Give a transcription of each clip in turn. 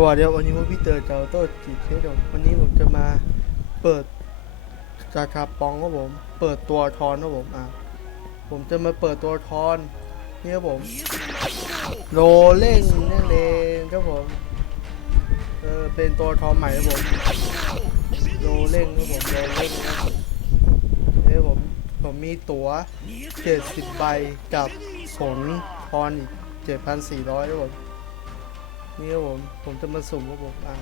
สวัสดีครับวันนี้ผมพี่เตอร์จาโต้จีเทสผมวันนี้ผมจะมาเปิดกาชาปองครับผม เปิดตัวทอนครับผมอะผมจะมาเปิดตัวทอนนี่ครับผมโรเล่งนั่นเองครับผมเออเป็นตัวทอนใหม่ครับผมโรเล่งครับผมโรเล่งนะครับนี่ผมผมมีตั๋ว70ใบกับผลทอนอีก7,400ครับผม นี่ครับผม ผมจะมาสุ่มรับผมอ่า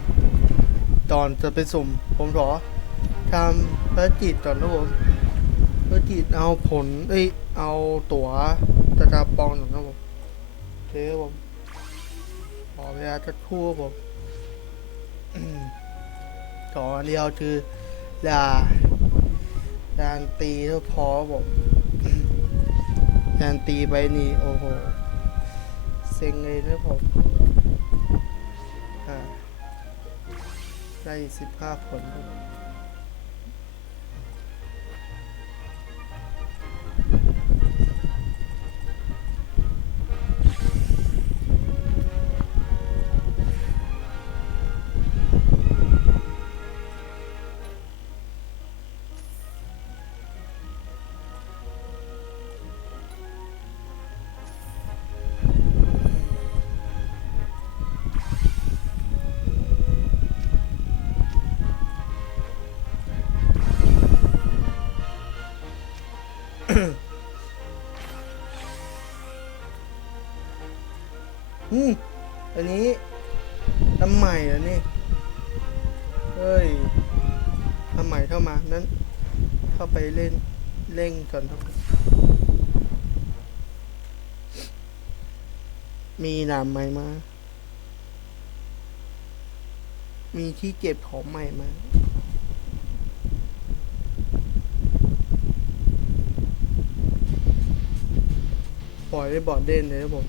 ตอนจะไปสุ่ม ผมขอทำภารกิจก่อนนะผมภารกิจเอาผล เอ้ย เอาตั๋วจะกาปองหน่อยนะผมโอเคครับผมขอเวลาจะคู่ผมอืมขอเดียวคือลาดานตีเท่าพอผมดานตีไปนี่ โอ้โห เซ็งเลยนะผม ได้สิบห้าคน อันนี้ทำใหม่เหรอนี่ เฮ้ยทำใหม่เข้ามา นั้น เข้าไปเล่น เล่งก่อนครับ มีหนามใหม่มา มีที่เก็บของใหม่มาปล่อยให้บอดเด่นเลยครับผม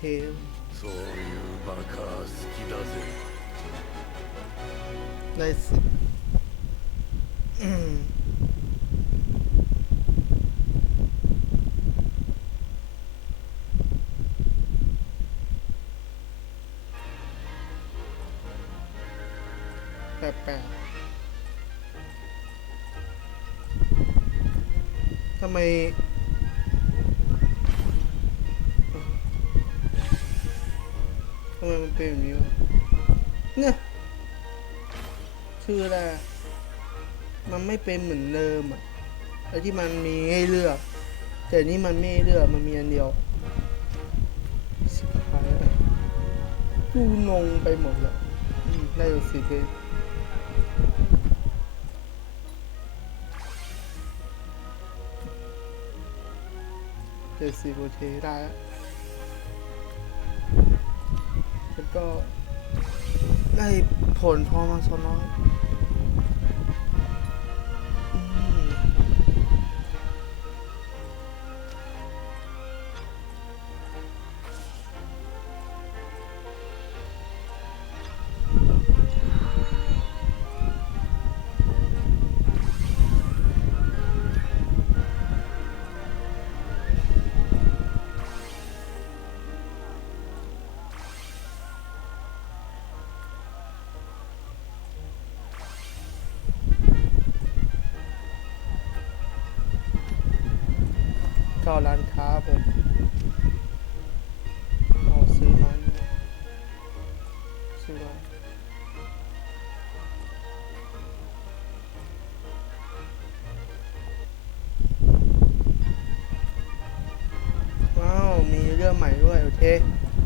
โอเค そういうバカ好きだぜ ได้สิบอืมแปลกแปลกทำไม ทำไมมันเป็นแบบนี้วะเนี่ยคืออะไรมันไม่เป็นเหมือนเดิมอะไอ้ที่มันมีให้เลือก แต่นี่มันไม่ให้เลือกมันมีอันเดียวสิบหายดูงงไปหมดแล้วได้อยู่สิบเลยเจ็ดสิบโอเคได้แล้ว แล้วก็ได้ผลพอมาสน้อย ก็ร้านค้าผมเอาซื้อมาซื้อมาว้าว มีเรื่องใหม่ด้วย โอเค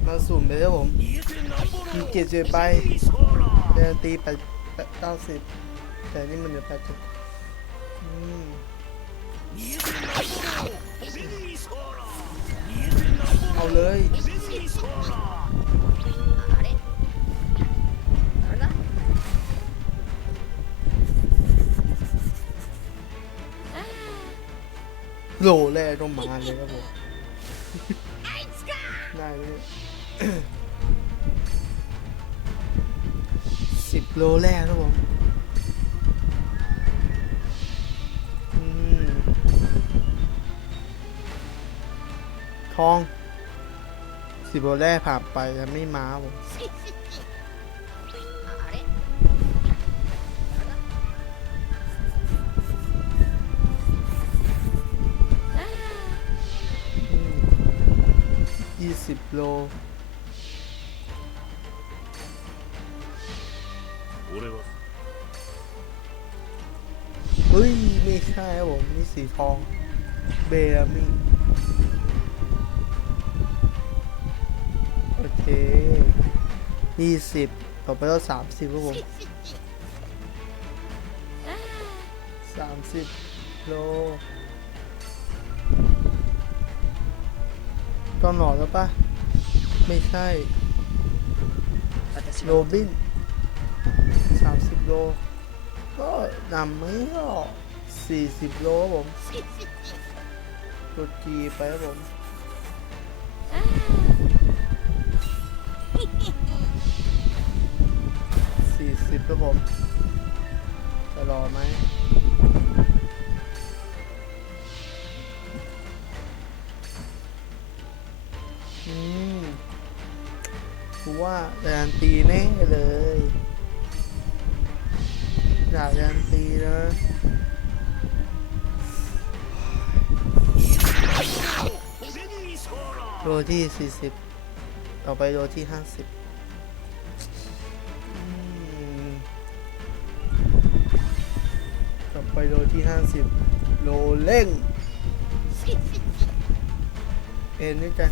มาสุ่มไปแล้วผมมีเจ็ดสิบไปเดตีไปเก้าสิบแต่นี่มันเหลือแปดสิบอืม เอาเลยโหลแรกก็มาเลยครับผมได้เลยสิบโลแล้วครับผม ทองสิบโบแร่ผ่านไปยังไม่มาผมยี่สิบโลเฮ้ย ไม่ใช่ผม นี่สีทอง เบรมี่ เคยี่สิบต่อไปก็สามสิบครับผมสามสิบโลต้องหนอนแล้วปะไม่ใช่私โรはบินสามสิบโล ก็นำไม่ก็สี่สิบโลครับผมกดกีไปครับผม ผมจะรอไหมอืมกูว่าแดนตีแน่เลยอยากแดนตีนะโลที่ 40 ต่อไปโลที่ 50 ไปโดยที่ 50 โลเร่ง เอ็นด้วยกัน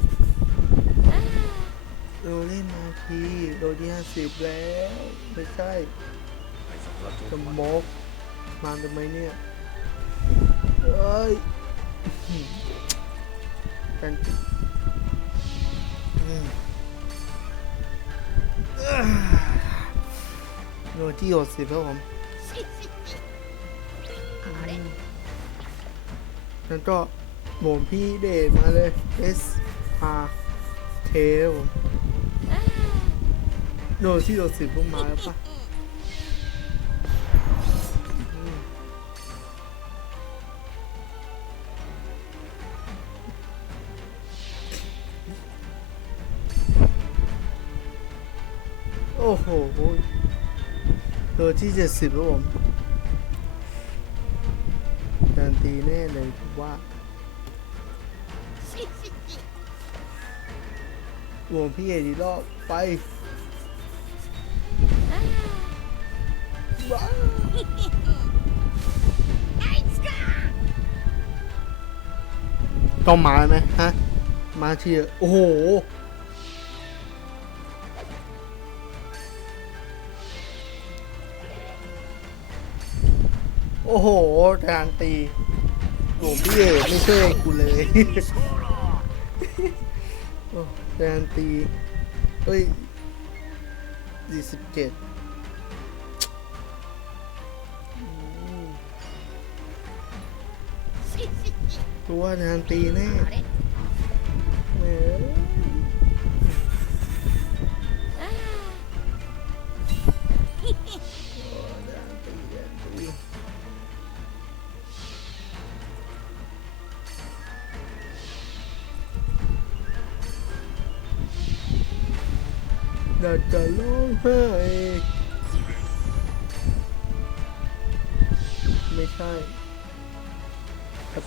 โลเร่งมาทีโลที่ 50 แล้ว ไม่ใช่สมกมาทำไมเนี่ยเอ้ยกันโลที่ 60แล้วผม แล้วก็โหมพี่เดชมาเลย S R T ครับผมโลที่หกสิบพวกมาแล้วปะโอ้โหโลที่เจ็ดสิบครับผมีแน่เลยผมว่าห่วงพี่เอดีรอบไปว้าต้องมาไหมฮะ มาทีเดียโอ้โหโอ้โหการตี โอ้พี่เอกไม่ช่วยกูเลยโอ้การตีเฮ้ยสี่สิบเจ็ดตัวการตีแน่เอ้ยโอ้ อยาจะร้องไห้ไม่ใช่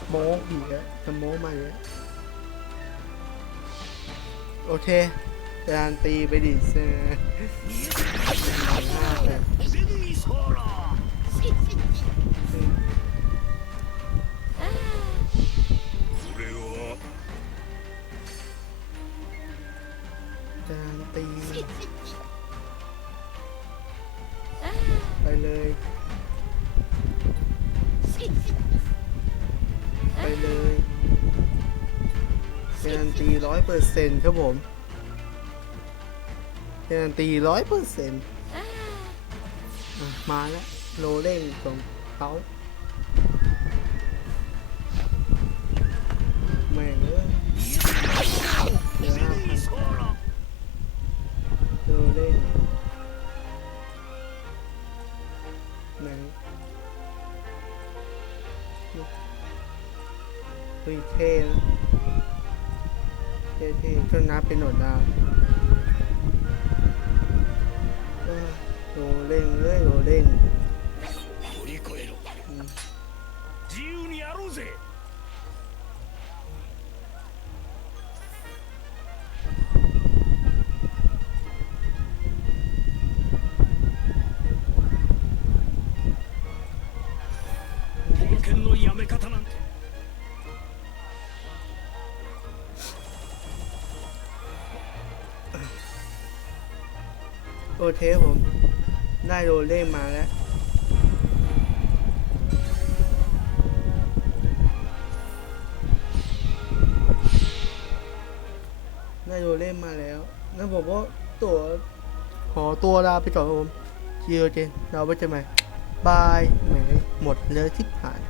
สโมกอีกแล้วสโมกมาอีกแล้วโอเคการตีไปดิเซอร์ ตีร้อยเปอร์เซ็นต์ครับผมการันตีร้อยเปอร์เซ็นต์มาแล้วโลเล่งของเขาแม่งเลยโลเล่งแม่งเฮ้ยเท่นะ เครื่องน้ำเป็นหนวดดาวเออโดเร่งเลยโดเร่ง เคผม ได้โดเร่มาแล้วได้โดเล่มมาแล้วงั้นผมก็ตัวขอตัวลาไปก่อนครับผมเจอเจนเราไปเจอกันใหม่บายแหมหมดเลยทิพหาย